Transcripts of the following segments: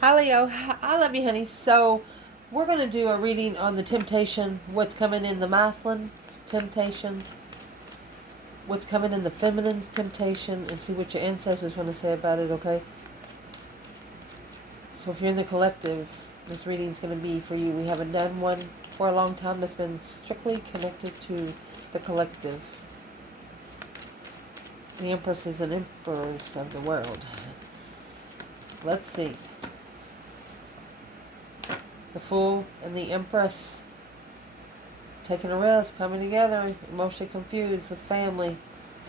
Hi Leo, I love you honey. So we're going to do a reading on the temptation, what's coming in the masculine temptation, what's coming in the feminine's temptation, and see what your ancestors want to say about it, okay? So if you're in the collective, this reading is going to be for you. We haven't done one for a long time that's been strictly connected to the collective. The empresses and emperors of the world. Let's see. The Fool and the Empress taking a rest, coming together, emotionally confused with family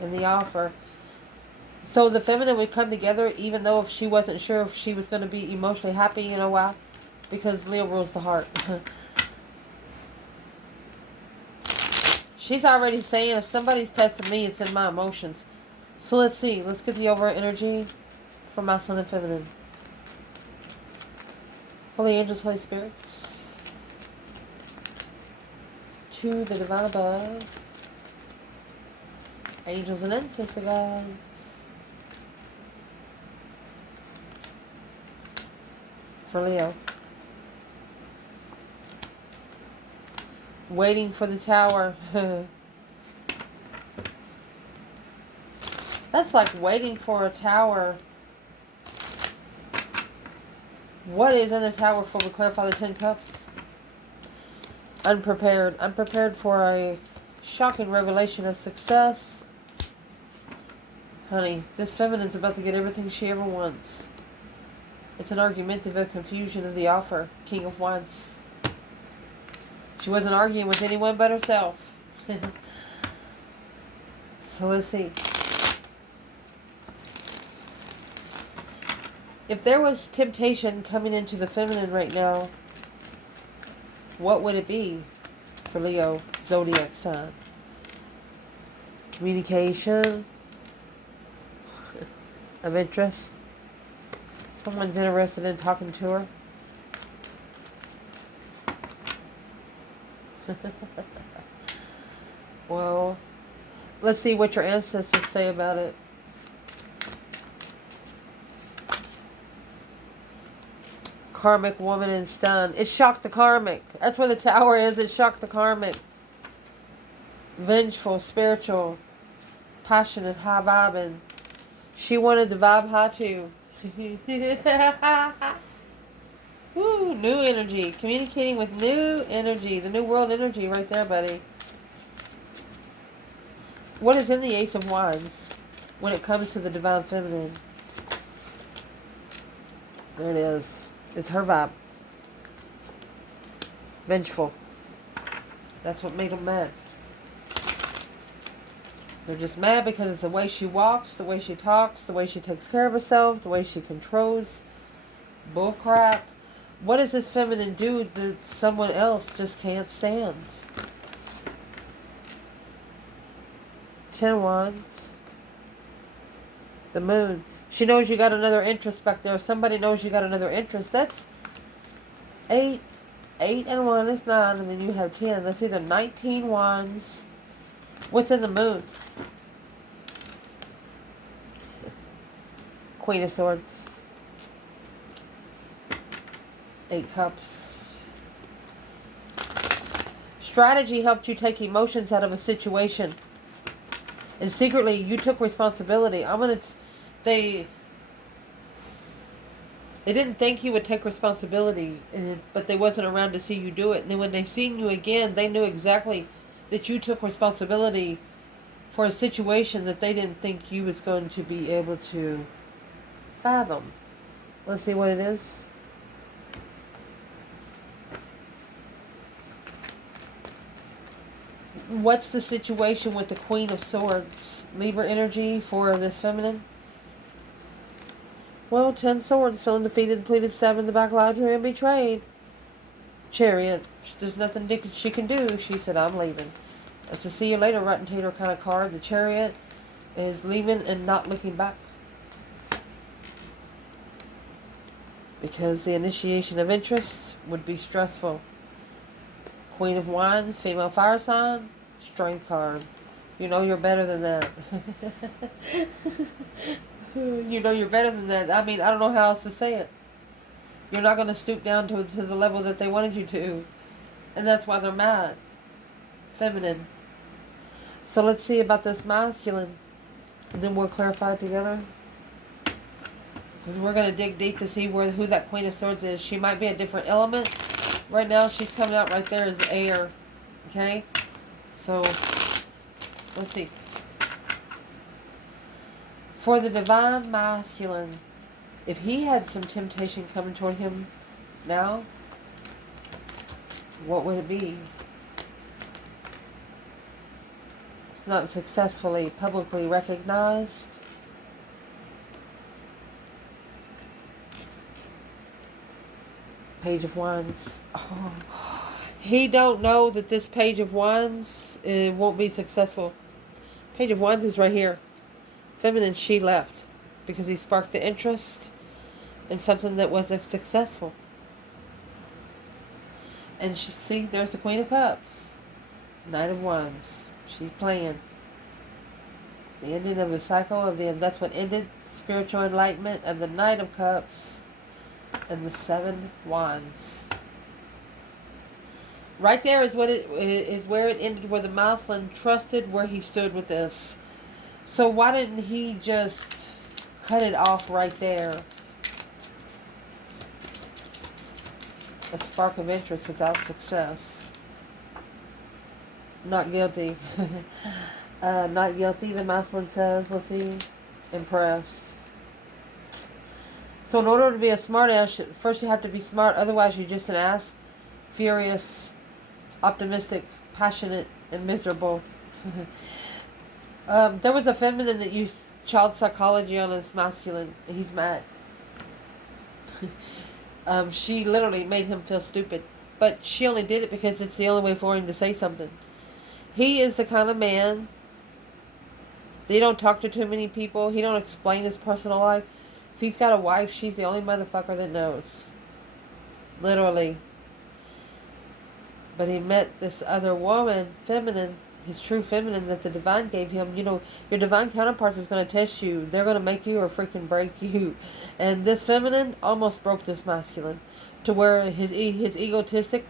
and the offer. So the feminine would come together even though if she wasn't sure if she was going to be emotionally happy, you know why? Because Leo rules the heart. She's already saying if somebody's testing me, it's in my emotions. So let's see. Let's get the overall energy for masculine and feminine. Holy angels, Holy spirits. To the divine above. Angels and ancestor guides. For Leo. Waiting for the tower. That's like waiting for a tower. What is in the tower before we clarify the 10 cups? Unprepared. Unprepared for a shocking revelation of success. Honey, this feminine's about to get everything she ever wants. It's an argumentative confusion of the offer. King of Wands. She wasn't arguing with anyone but herself. So let's see. If there was temptation coming into the feminine right now, what would it be for Leo zodiac sign? Communication of interest. Someone's interested in talking to her. Well, let's see what your ancestors say about it. Karmic woman and stun. It shocked the karmic. That's where the tower is. It shocked the karmic. Vengeful, spiritual, passionate, high vibing. She wanted to vibe high too. Ooh, new energy. Communicating with new energy. The new world energy right there, buddy. What is in the Ace of Wands when it comes to the divine feminine? There it is. It's her vibe. Vengeful. That's what made them mad. They're just mad because it's the way she walks, the way she talks, the way she takes care of herself, the way she controls. Bullcrap. What does this feminine do that someone else just can't stand? 10 Wands. The Moon. She knows you got another interest back there. Somebody knows you got another interest. That's 8. 8 and 1 is 9. And then you have 10. That's either 19 Wands. What's in the Moon? Queen of Swords. 8 Cups. Strategy helped you take emotions out of a situation. And secretly, you took responsibility. They didn't think you would take responsibility, but they wasn't around to see you do it. And then when they seen you again, they knew exactly that you took responsibility for a situation that they didn't think you was going to be able to fathom. Let's see what it is. What's the situation with the Queen of Swords? Libra energy for this feminine? Well, 10 Swords, feeling defeated, depleted, stabbed in the back, lied to her, and betrayed. Chariot, there's nothing she can do. She said, I'm leaving. It's a see you later, rotten tater kind of card. The Chariot is leaving and not looking back. Because the initiation of interest would be stressful. Queen of Wands, female fire sign, strength card. You know you're better than that. You know you're better than that. I mean, I don't know how else to say it. You're not going to stoop down to the level that they wanted you to. And that's why they're mad. Feminine. So let's see about this masculine. And then we'll clarify it together. Because we're going to dig deep to see who that Queen of Swords is. She might be a different element. Right now, she's coming out right there as air. Okay? So, let's see. For the divine masculine, if he had some temptation coming toward him now, what would it be? It's not successfully publicly recognized. Page of Wands. Oh. He don't know that this Page of Wands won't be successful. Page of Wands is right here. Feminine, she left because he sparked the interest in something that wasn't successful. And see, there's the Queen of Cups. Knight of Wands. She's playing. The ending of the cycle of that's what ended. Spiritual enlightenment of the Knight of Cups and the 7 Wands. Right there is what it is, where it ended, where the masculine trusted where he stood with this. So why didn't he just cut it off right there? A spark of interest without success. Not guilty. Not guilty, the masculine says. Let's see. Impressed. So in order to be a smart ass, first you have to be smart. Otherwise you're just an ass. Furious, optimistic, passionate, and miserable. There was a feminine that used child psychology on his masculine. He's mad. She literally made him feel stupid. But she only did it because it's the only way for him to say something. He is the kind of man. They don't talk to too many people. He don't explain his personal life. If he's got a wife, she's the only motherfucker that knows. Literally. But he met this other woman, feminine, his true feminine that the divine gave him. You know, your divine counterparts is going to test you. They're going to make you or freaking break you. And this feminine almost broke this masculine. To where his egotistic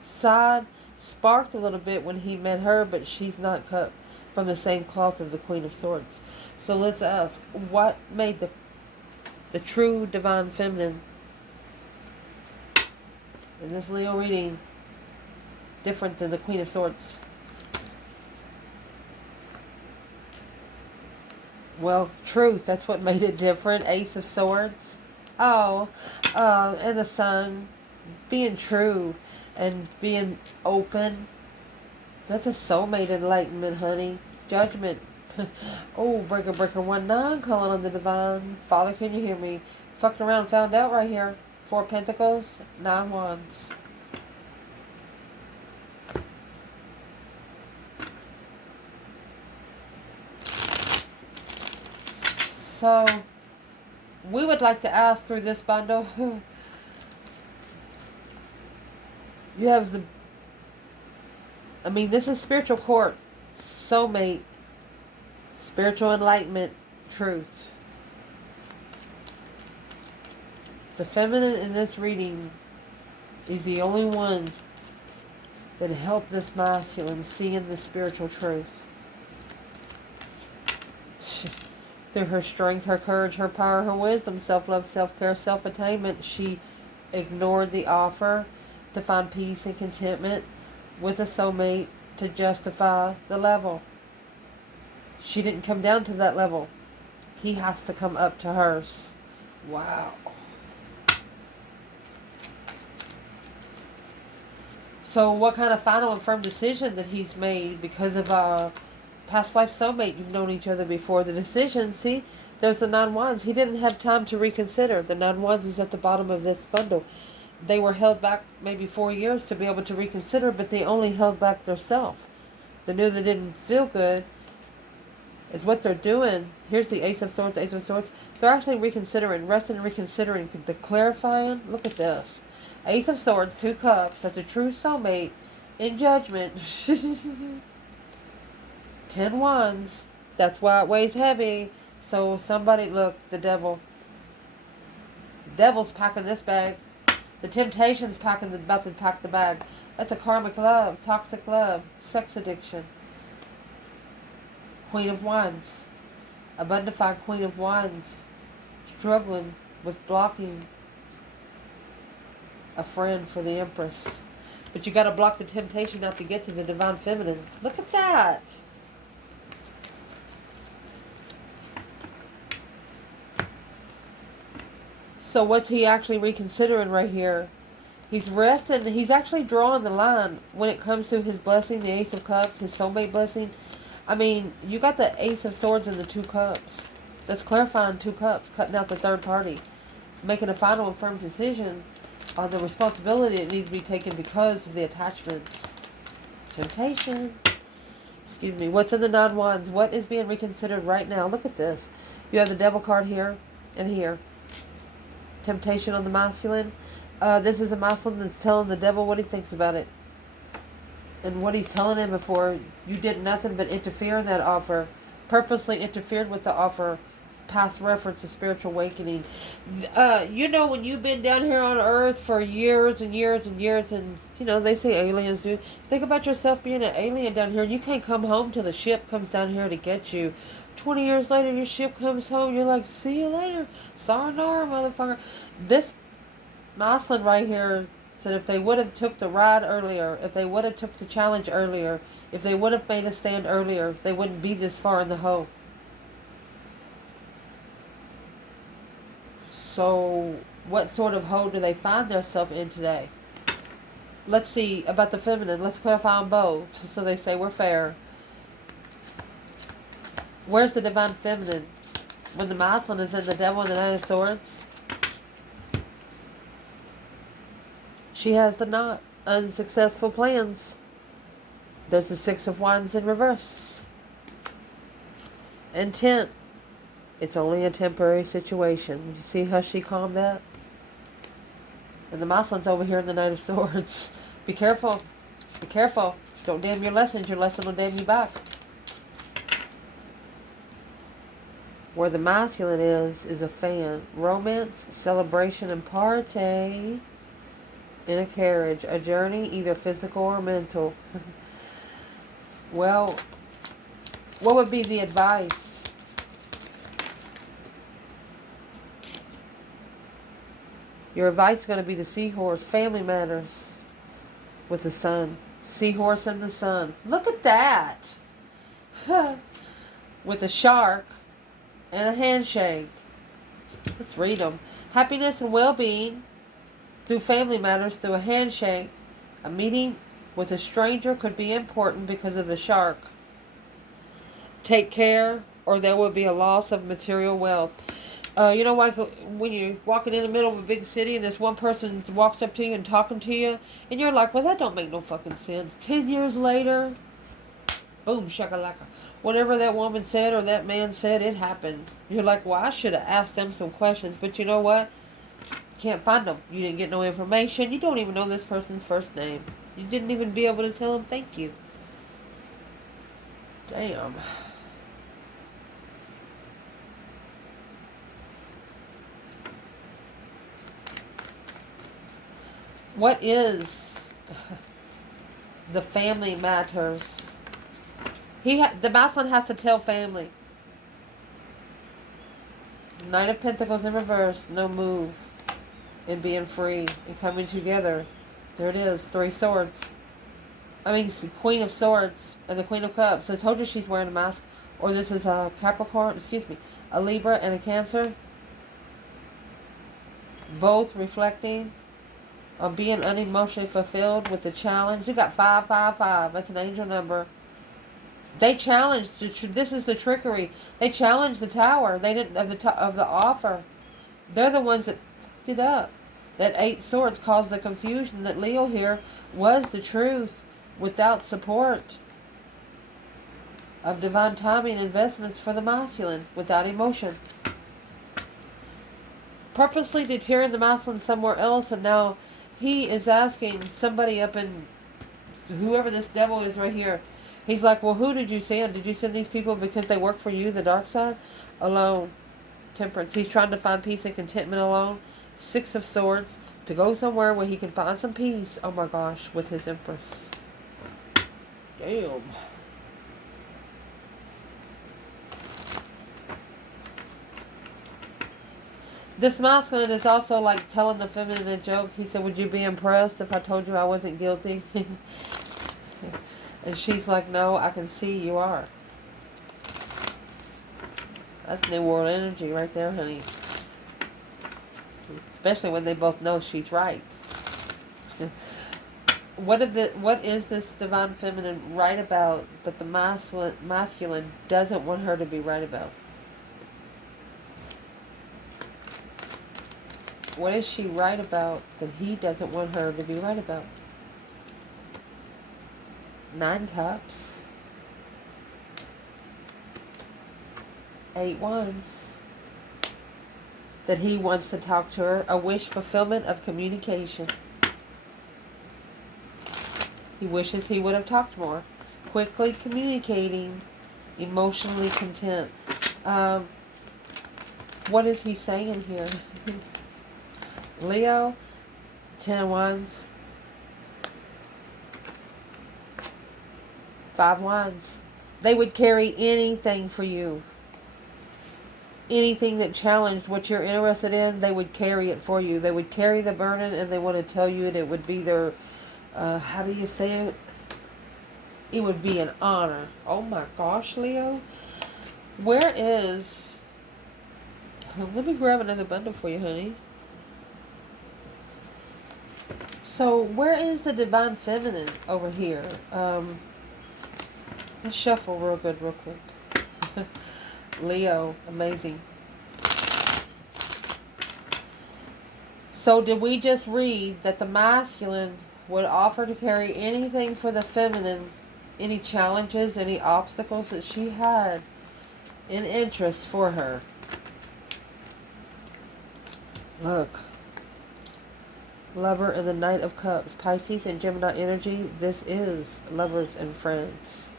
side sparked a little bit when he met her. But she's not cut from the same cloth of the Queen of Swords. So let's ask, what made the true divine feminine in this Leo reading different than the Queen of Swords? Well, truth. That's what made it different. Ace of Swords. Oh, and the Sun. Being true and being open. That's a soulmate enlightenment, honey. Judgment. Oh, breaker 1-9 calling on the divine. Father, can you hear me? Fucked around and found out right here. 4 Pentacles, 9 Wands. So, we would like to ask through this bundle, you have this is spiritual court, soulmate, spiritual enlightenment, truth. The feminine in this reading is the only one that helped this masculine see in the spiritual truth. Through her strength, her courage, her power, her wisdom, self-love, self-care, self-attainment, she ignored the offer to find peace and contentment with a soulmate to justify the level. She didn't come down to that level. He has to come up to hers. Wow. So what kind of final and firm decision that he's made because of past life soulmate? You've known each other before. The decision, see, there's the 9 Wands. He didn't have time to reconsider. The 9 Wands is at the bottom of this bundle. They were held back maybe 4 years to be able to reconsider, but they only held back themselves. They knew they didn't feel good is what they're doing. Here's the Ace of Swords, Ace of Swords. They're actually reconsidering, resting and reconsidering, the clarifying. Look at this. Ace of Swords, 2 Cups. That's a true soulmate in judgment. 10 Wands. That's why it weighs heavy. So somebody, look, the devil. Devil's packing this bag. The temptation's about to pack the bag. That's a karmic love, toxic love, sex addiction. Queen of Wands. Abundified Queen of Wands. Struggling with blocking a friend for the Empress. But you got to block the temptation not to get to the Divine Feminine. Look at that. So what's he actually reconsidering right here? He's resting. He's actually drawing the line when it comes to his blessing, the Ace of Cups, his soulmate blessing. I mean, you got the Ace of Swords and the 2 cups. That's clarifying 2 cups, cutting out the third party, making a final and firm decision on the responsibility that needs to be taken because of the attachments. Temptation. Excuse me. What's in the 9 Wands? What is being reconsidered right now? Look at this. You have the Devil card here and here. Temptation on the masculine. This is a masculine that's telling the devil what he thinks about it. And what he's telling him before, you did nothing but interfere in that offer. Purposely interfered with the offer. Past reference to spiritual awakening. You know, when you've been down here on earth for years and years and years, and you know, they say aliens do. Think about yourself being an alien down here. You can't come home till the ship comes down here to get you. 20 years later, your ship comes home. You're like, see you later. Sayonara, motherfucker. This masculine right here said if they would have took the ride earlier, if they would have took the challenge earlier, if they would have made a stand earlier, they wouldn't be this far in the hole. So what sort of hole do they find themselves in today? Let's see about the feminine. Let's clarify on both. So they say we're fair. Where's the divine feminine? When the masculine is in the Devil and the Knight of Swords. She has the knot. Unsuccessful plans. There's the 6 of Wands in reverse. Intent. It's only a temporary situation. You see how she calmed that? And the masculine's over here in the Knight of Swords. Be careful. Be careful. Don't damn your lessons. Your lesson will damn you back. Where the masculine is a fan. Romance, celebration, and party in a carriage. A journey, either physical or mental. Well, what would be the advice? Your advice is going to be the seahorse. Family matters with the sun. Seahorse and the sun. Look at that. With a shark and a handshake. Let's read them. Happiness and well-being through family matters, through a handshake. A meeting with a stranger could be important because of the shark. Take care or there will be a loss of material wealth. You know, like when you're walking in the middle of a big city and this one person walks up to you and talking to you, and you're like, well, that don't make no fucking sense. 10 years later, boom, shakalaka. Whatever that woman said or that man said, it happened. You're like, well, I should have asked them some questions. But you know what? Can't find them. You didn't get no information. You don't even know this person's first name. You didn't even be able to tell them thank you. Damn. What is the family matters? The masculine has to tell family. Knight of Pentacles in reverse. No move. And being free. And coming together. There it is. 3 swords. I mean, it's the Queen of Swords. And the Queen of Cups. I told you she's wearing a mask. Or this is a Capricorn. Excuse me. A Libra and a Cancer. Both reflecting on being unemotionally fulfilled with the challenge. You got 555. That's an angel number. They challenged. This is the trickery. They challenged the tower. They didn't of the offer. They're the ones that fucked it up. That 8 swords caused the confusion. That Leo here was the truth without support of divine timing investments for the masculine without emotion. Purposely deterring the masculine somewhere else, and now he is asking somebody up in whoever this devil is right here. He's like, well, who did you send? Did you send these people because they work for you, the dark side? Alone. Temperance. He's trying to find peace and contentment alone. Six of Swords. To go somewhere where he can find some peace. Oh my gosh, with his Empress. Damn. This masculine is also like telling the feminine a joke. He said, would you be impressed if I told you I wasn't guilty? And she's like, no, I can see you are. That's New World energy right there, honey. Especially when they both know she's right. What is this divine feminine right about that the masculine doesn't want her to be right about? What is she right about that he doesn't want her to be right about? 9 Cups. 8 Wands. That he wants to talk to her. A wish fulfillment of communication. He wishes he would have talked more. Quickly communicating. Emotionally content. What is he saying here? Leo. 10 Wands. 5 Wands. They would carry anything for you. Anything that challenged what you're interested in, they would carry it for you. They would carry the burden and they want to tell you it would be their, how do you say it? It would be an honor. Oh my gosh, Leo. Where is... Let me grab another bundle for you, honey. So, where is the divine feminine over here? Let's shuffle real good, real quick. Leo, amazing. So did we just read that the masculine would offer to carry anything for the feminine, any challenges, any obstacles that she had in interest for her? Look. Lover and the Knight of Cups. Pisces and Gemini energy. This is lovers and friends.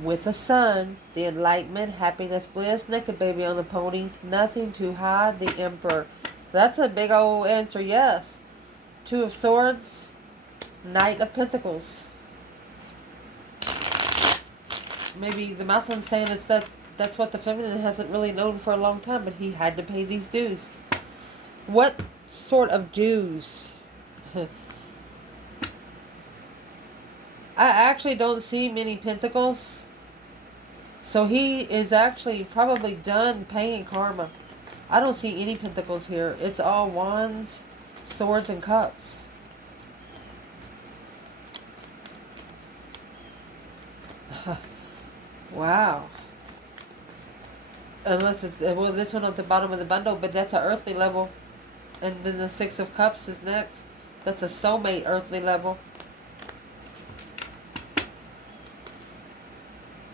With the Sun, the enlightenment, happiness, bliss, naked baby on the pony, nothing to hide, the Emperor. That's a big old answer, yes. 2 of Swords, Knight of Pentacles. Maybe the masculine's saying it's that's what the feminine hasn't really known for a long time, but he had to pay these dues. What sort of dues? I actually don't see many pentacles. So he is actually probably done paying karma. I don't see any pentacles here. It's all wands, swords, and cups. Wow. Unless it's, well, this one at the bottom of the bundle, but that's an earthly level. And then the 6 of Cups is next. That's a soulmate earthly level.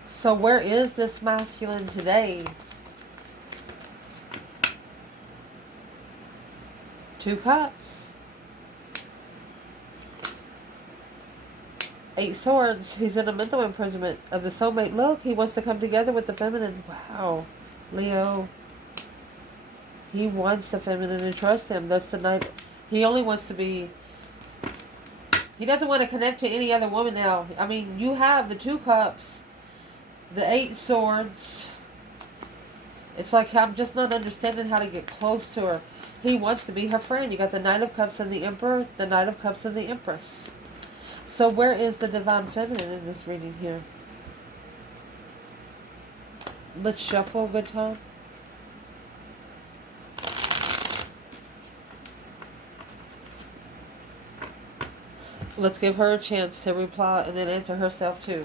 So where is this masculine today? 2 Cups. 8 Swords. He's in a mental imprisonment of the soulmate. Look, he wants to come together with the feminine. Wow. Leo. He wants the feminine to trust him. That's the Knight. He only wants to be... He doesn't want to connect to any other woman now. I mean, you have the 2 Cups. The 8 Swords. It's like I'm just not understanding how to get close to her. He wants to be her friend. You got the Knight of Cups and the Emperor. The Knight of Cups and the Empress. So where is the divine feminine in this reading here? Let's shuffle, good time. Let's give her a chance to reply and then answer herself too.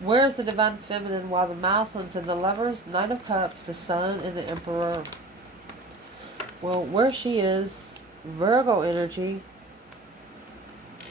Where is the divine feminine while the masculines and the lovers, Knight of Cups, the Sun, and the Emperor? Well, where she is, Virgo energy,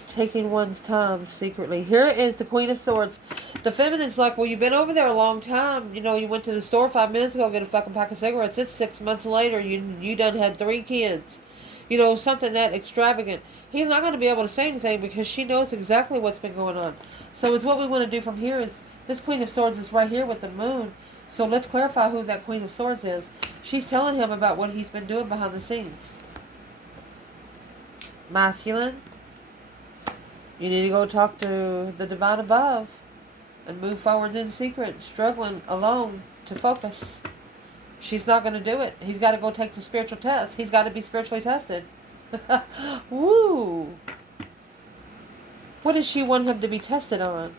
taking one's time secretly. Here is the Queen of Swords. The feminine's like, well, you've been over there a long time. You know, you went to the store 5 minutes ago, get a fucking pack of cigarettes. It's 6 months later. You done had 3 kids. You know, something that extravagant. He's not going to be able to say anything because she knows exactly what's been going on. So is what we want to do from here is, this Queen of Swords is right here with the Moon. So let's clarify who that Queen of Swords is. She's telling him about what he's been doing behind the scenes. Masculine, you need to go talk to the divine above and move forward in secret, struggling alone to focus. She's not going to do it. He's got to go take the spiritual test. He's got to be spiritually tested. Woo! What does she want him to be tested on?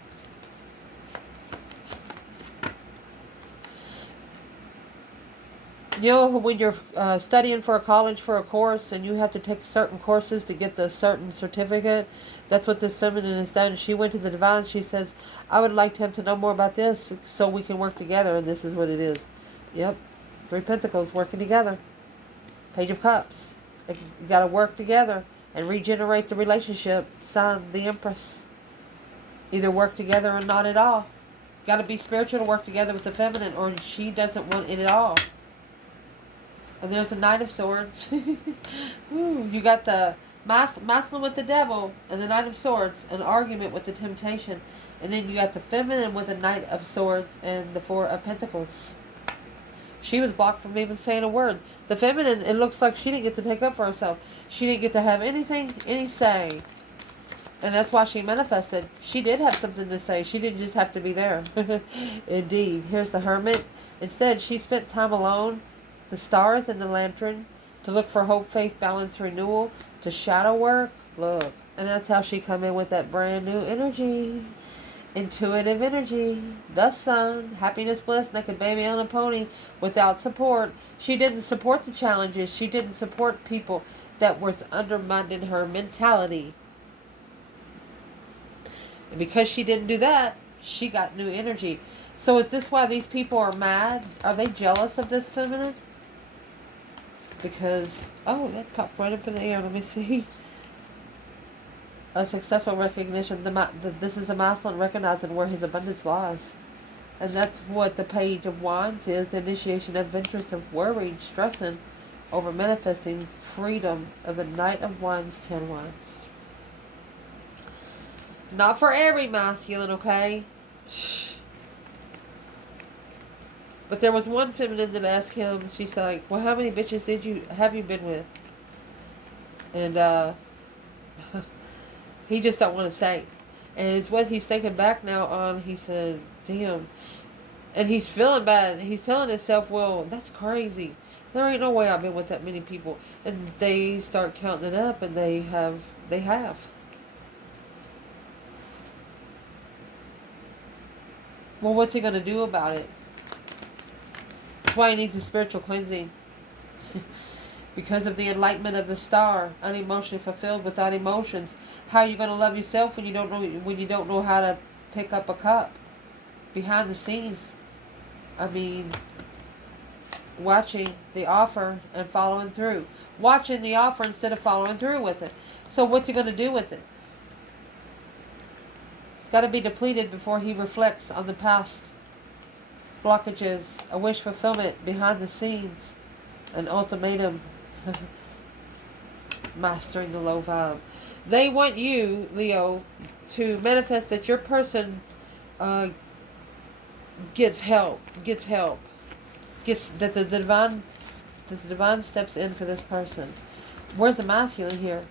You know, when you're studying for a college for a course and you have to take certain courses to get the certain certificate, that's what this feminine has done. She went to the divine. She says, I would like him to know more about this so we can work together. And this is what it is. Yep. 3 Pentacles working together. Page of Cups. You got to work together and regenerate the relationship. Sign the Empress. Either work together or not at all. Got to be spiritual to work together with the feminine, or she doesn't want it at all. And there's the Knight of Swords. Ooh, you got the masculine with the devil and the Knight of Swords, an argument with the temptation. And then you got the feminine with the Knight of Swords and the Four of Pentacles. She was blocked from even saying a word. The feminine, it looks like she didn't get to take up for herself. She didn't get to have anything, any say. And that's why she manifested. She did have something to say. She didn't just have to be there. Indeed. Here's the Hermit. Instead, she spent time alone, the stars and the lantern, to look for hope, faith, balance, renewal, to shadow work. Look. And that's how she come in with that brand new energy. Intuitive energy. The sun. Happiness, bliss, naked baby on a pony. Without support. She didn't support the challenges. She didn't support people that was undermining her mentality. And because she didn't do that, she got new energy. So is this why these people are mad? Are they jealous of this feminine? Because, oh, that popped right up in the air. Let me see. A successful recognition. This is a masculine recognizing where his abundance lies. And that's what the Page of Wands is. The initiation of interest of worried, stressing over manifesting freedom of the Knight of Wands, 10 Wands. Not for every masculine, okay? But there was one feminine that asked him, she's like, well, how many bitches have you been with? And he just don't want to say. And it's what he's thinking back now on. He said, damn. And he's feeling bad. He's telling himself, well, that's crazy. There ain't no way I've been with that many people. And they start counting it up, and they have. Well, what's he going to do about it? That's why he needs a spiritual cleansing. Because of the enlightenment of the star, unemotionally fulfilled without emotions. How are you going to love yourself when you don't know how to pick up a cup? Behind the scenes, I mean, watching the offer and following through. Watching the offer instead of following through with it. So what's he going to do with it? It's got to be depleted before he reflects on the past blockages, a wish fulfillment behind the scenes, an ultimatum, mastering the low vibe. They want you, Leo, to manifest that your person gets help, that the divine steps in for this person. Where's the masculine here?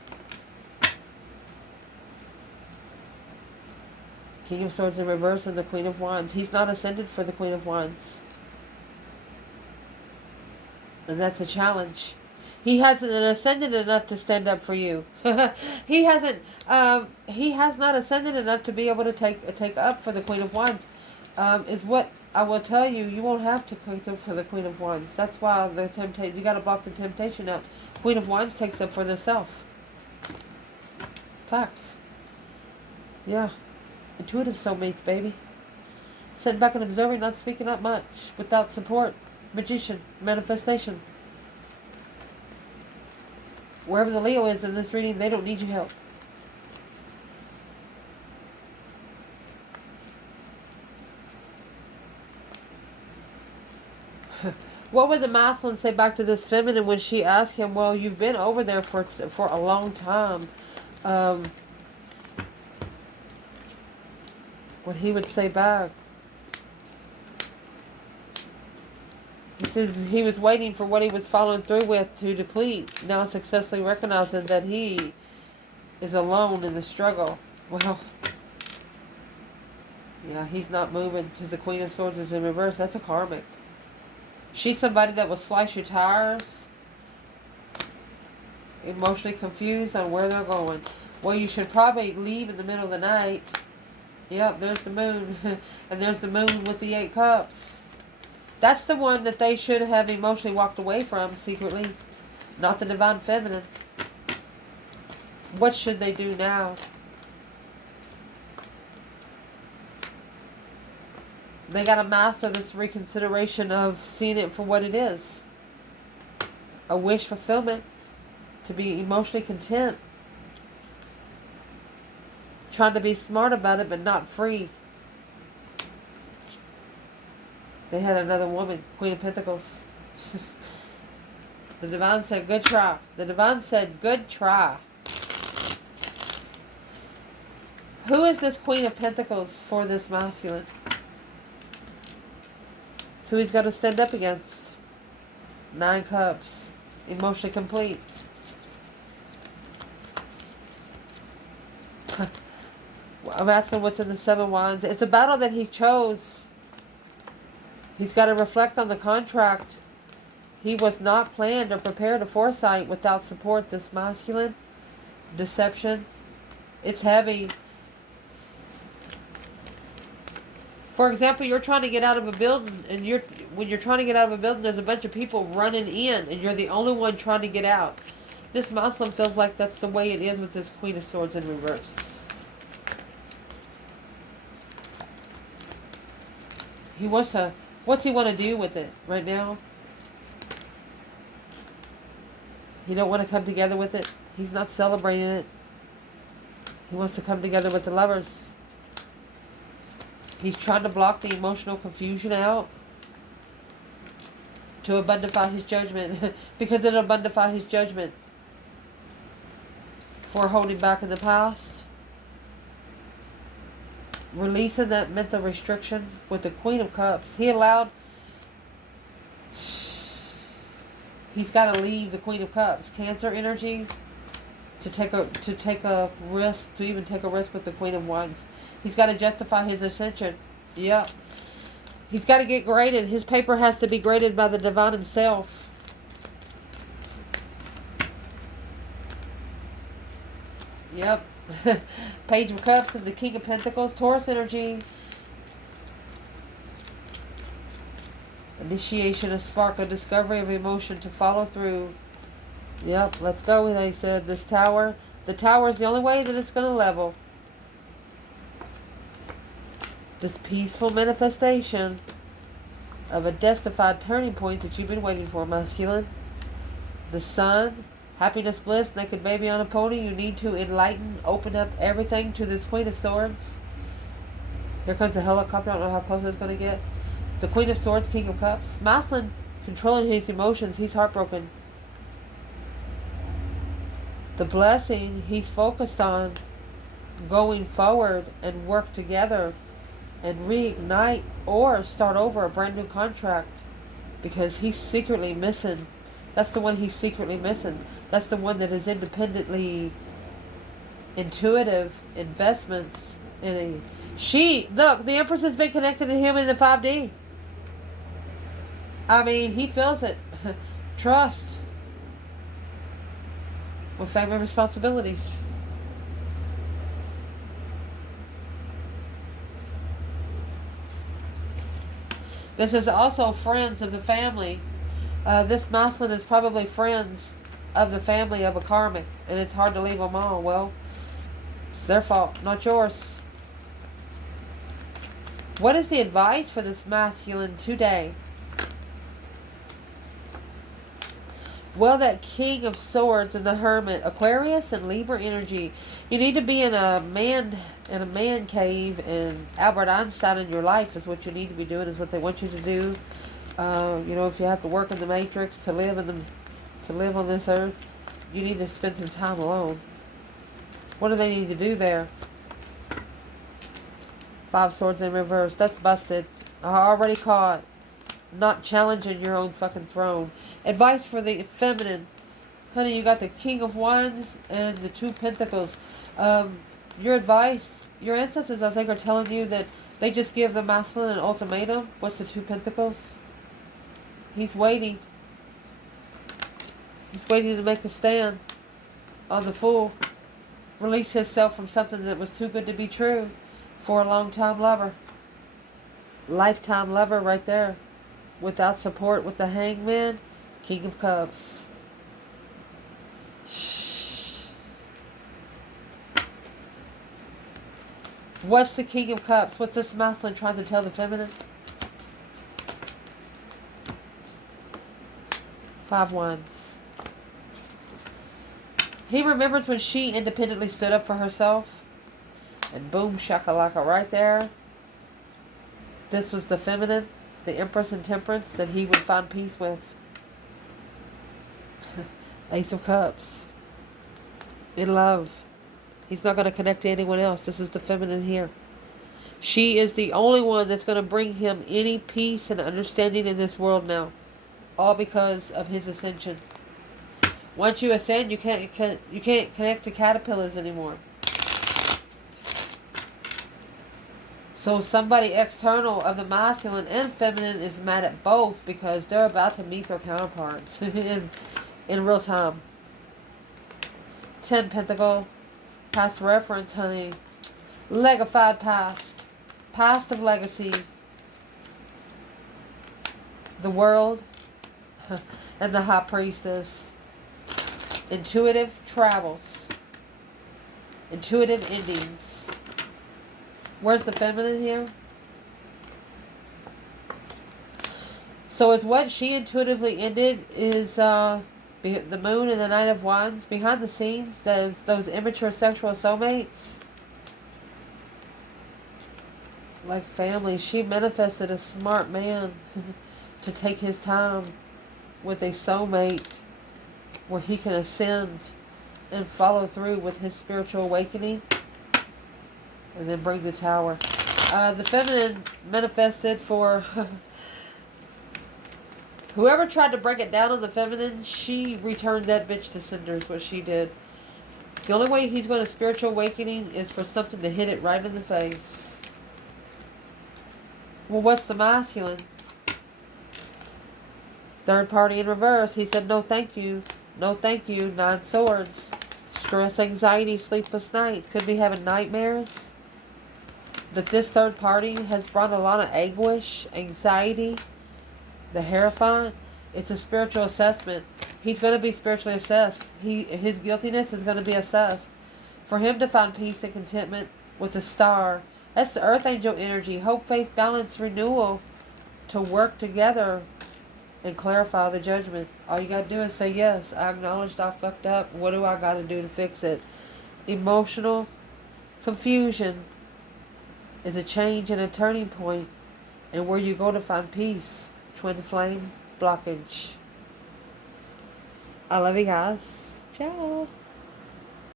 King of Swords in reverse and the Queen of Wands. He's not ascended for the Queen of Wands. And that's a challenge. He hasn't ascended enough to stand up for you. He has not ascended enough to be able to take up for the Queen of Wands. Is what I will tell you. You won't have to take up for the Queen of Wands. That's why the temptation. You got to block the temptation out. Queen of Wands takes up for the self. Facts. Yeah. Intuitive soulmates, baby. Sitting back and observing, not speaking up much. Without support. Magician. Manifestation. Wherever the Leo is in this reading, they don't need your help. What would the masculine say back to this feminine when she asked him, well, you've been over there for a long time. What he would say back. He says he was waiting for what he was following through with to deplete. Now successfully recognizing that he is alone in the struggle. Well, yeah, he's not moving because the Queen of Swords is in reverse. That's a karmic. She's somebody that will slice your tires. Emotionally confused on where they're going. Well, you should probably leave in the middle of the night. Yep, there's the moon. And there's the moon with the 8 cups. That's the one that they should have emotionally walked away from secretly. Not the divine feminine. What should they do now? They got to master this reconsideration of seeing it for what it is. A wish fulfillment. To be emotionally content. Trying to be smart about it, but not free. They had another woman, Queen of Pentacles. The divine said, good try. The divine said, good try. Who is this Queen of Pentacles for this masculine? So he's got to stand up against. 9 cups. Emotionally complete. I'm asking what's in the 7 wands. It's a battle that he chose. He's got to reflect on the contract. He was not planned or prepared a foresight without support. This masculine deception. It's heavy. For example, you're trying to get out of a building, and when you're trying to get out of a building, there's a bunch of people running in, and you're the only one trying to get out. This Muslim feels like that's the way it is with this Queen of Swords in reverse. He wants to, what's he want to do with it right now? He don't want to come together with it. He's not celebrating it. He wants to come together with the lovers. He's trying to block the emotional confusion out to abundify his judgment. Because it'll abundify his judgment for holding back in the past. Releasing that mental restriction with the Queen of Cups. He allowed... He's got to leave the Queen of Cups. Cancer energy. To take a risk. To even take a risk with the Queen of Wands. He's got to justify his ascension. Yep. He's got to get graded. His paper has to be graded by the divine himself. Yep. Page of Cups and the King of Pentacles. Taurus energy. Initiation, a spark, a discovery of emotion to follow through. Yep, let's go. They said this tower. The tower is the only way that it's going to level. This peaceful manifestation of a destified turning point that you've been waiting for, masculine. The sun. Happiness, bliss, naked baby on a pony. You need to enlighten, open up everything to this Queen of Swords. Here comes the helicopter. I don't know how close it's going to get. The Queen of Swords, King of Cups. Masculine, controlling his emotions. He's heartbroken. The blessing, he's focused on going forward and work together and reignite or start over a brand new contract. Because he's secretly missing. That's the one he's secretly missing. That's the one that is independently intuitive investments in a... Look, the Empress has been connected to him in the 5D. I mean, he feels it. Trust. With family responsibilities. This is also friends of the family. This masculine is probably friends of the family of a karmic. And it's hard to leave them all. Well, it's their fault, not yours. What is the advice for this masculine today? Well, that King of Swords and the Hermit, Aquarius and Libra energy. You need to be in a man cave, and Albert Einstein in your life is what you need to be doing. Is what they want you to do. You know, if you have to work in the matrix to live on this earth, you need to spend some time alone. What do they need to do there? 5 Swords in reverse. That's busted. I already caught. not challenging your own fucking throne. Advice for the feminine. Honey, you got the King of Wands and the Two Pentacles. Your advice, your ancestors, I think, are telling you that they just give the masculine an ultimatum. What's the Two Pentacles? He's waiting. He's waiting to make a stand on the Fool. Release himself from something that was too good to be true for a long-time lover. Lifetime lover right there. Without support with the Hangman, King of Cups. Shh. What's the King of Cups? What's this masculine trying to tell the feminine? 5 Wands. He remembers when she independently stood up for herself. And boom, shakalaka right there. This was the feminine, the Empress and Temperance, that he would find peace with. Ace of Cups. In love. He's not going to connect to anyone else. This is the feminine here. She is the only one that's going to bring him any peace and understanding in this world now. All because of his ascension. Once you ascend, you can't connect to caterpillars anymore. So somebody external of the masculine and feminine is mad at both because they're about to meet their counterparts in real time. 10 Pentacle. Past reference, honey. Legified past. Past of legacy. The World. And the High Priestess. Intuitive travels. Intuitive endings. Where's the feminine here? So is what she intuitively ended is the Moon and the Knight of Wands. Behind the scenes, those immature sexual soulmates. Like family, she manifested a smart man to take his time with a soulmate where he can ascend and follow through with his spiritual awakening and then bring the Tower. The feminine manifested for whoever tried to break it down on the feminine, she returned that bitch to cinders, what she did. The only way he's going to spiritual awakening is for something to hit it right in the face. Well, what's the masculine? Third party in reverse. He said, no thank you. No thank you. 9 Swords. Stress, anxiety, sleepless nights. Could be having nightmares. That this third party has brought a lot of anguish, anxiety. The Hierophant. It's a spiritual assessment. He's going to be spiritually assessed. His guiltiness is going to be assessed. For him to find peace and contentment with the Star. That's the Earth Angel energy. Hope, faith, balance, renewal. To work together and clarify the judgment. All you got to do is say, yes, I acknowledged I fucked up. What do I got to do to fix it? Emotional confusion is a change and a turning point. And where you go to find peace. Twin flame blockage. I love you guys. Ciao.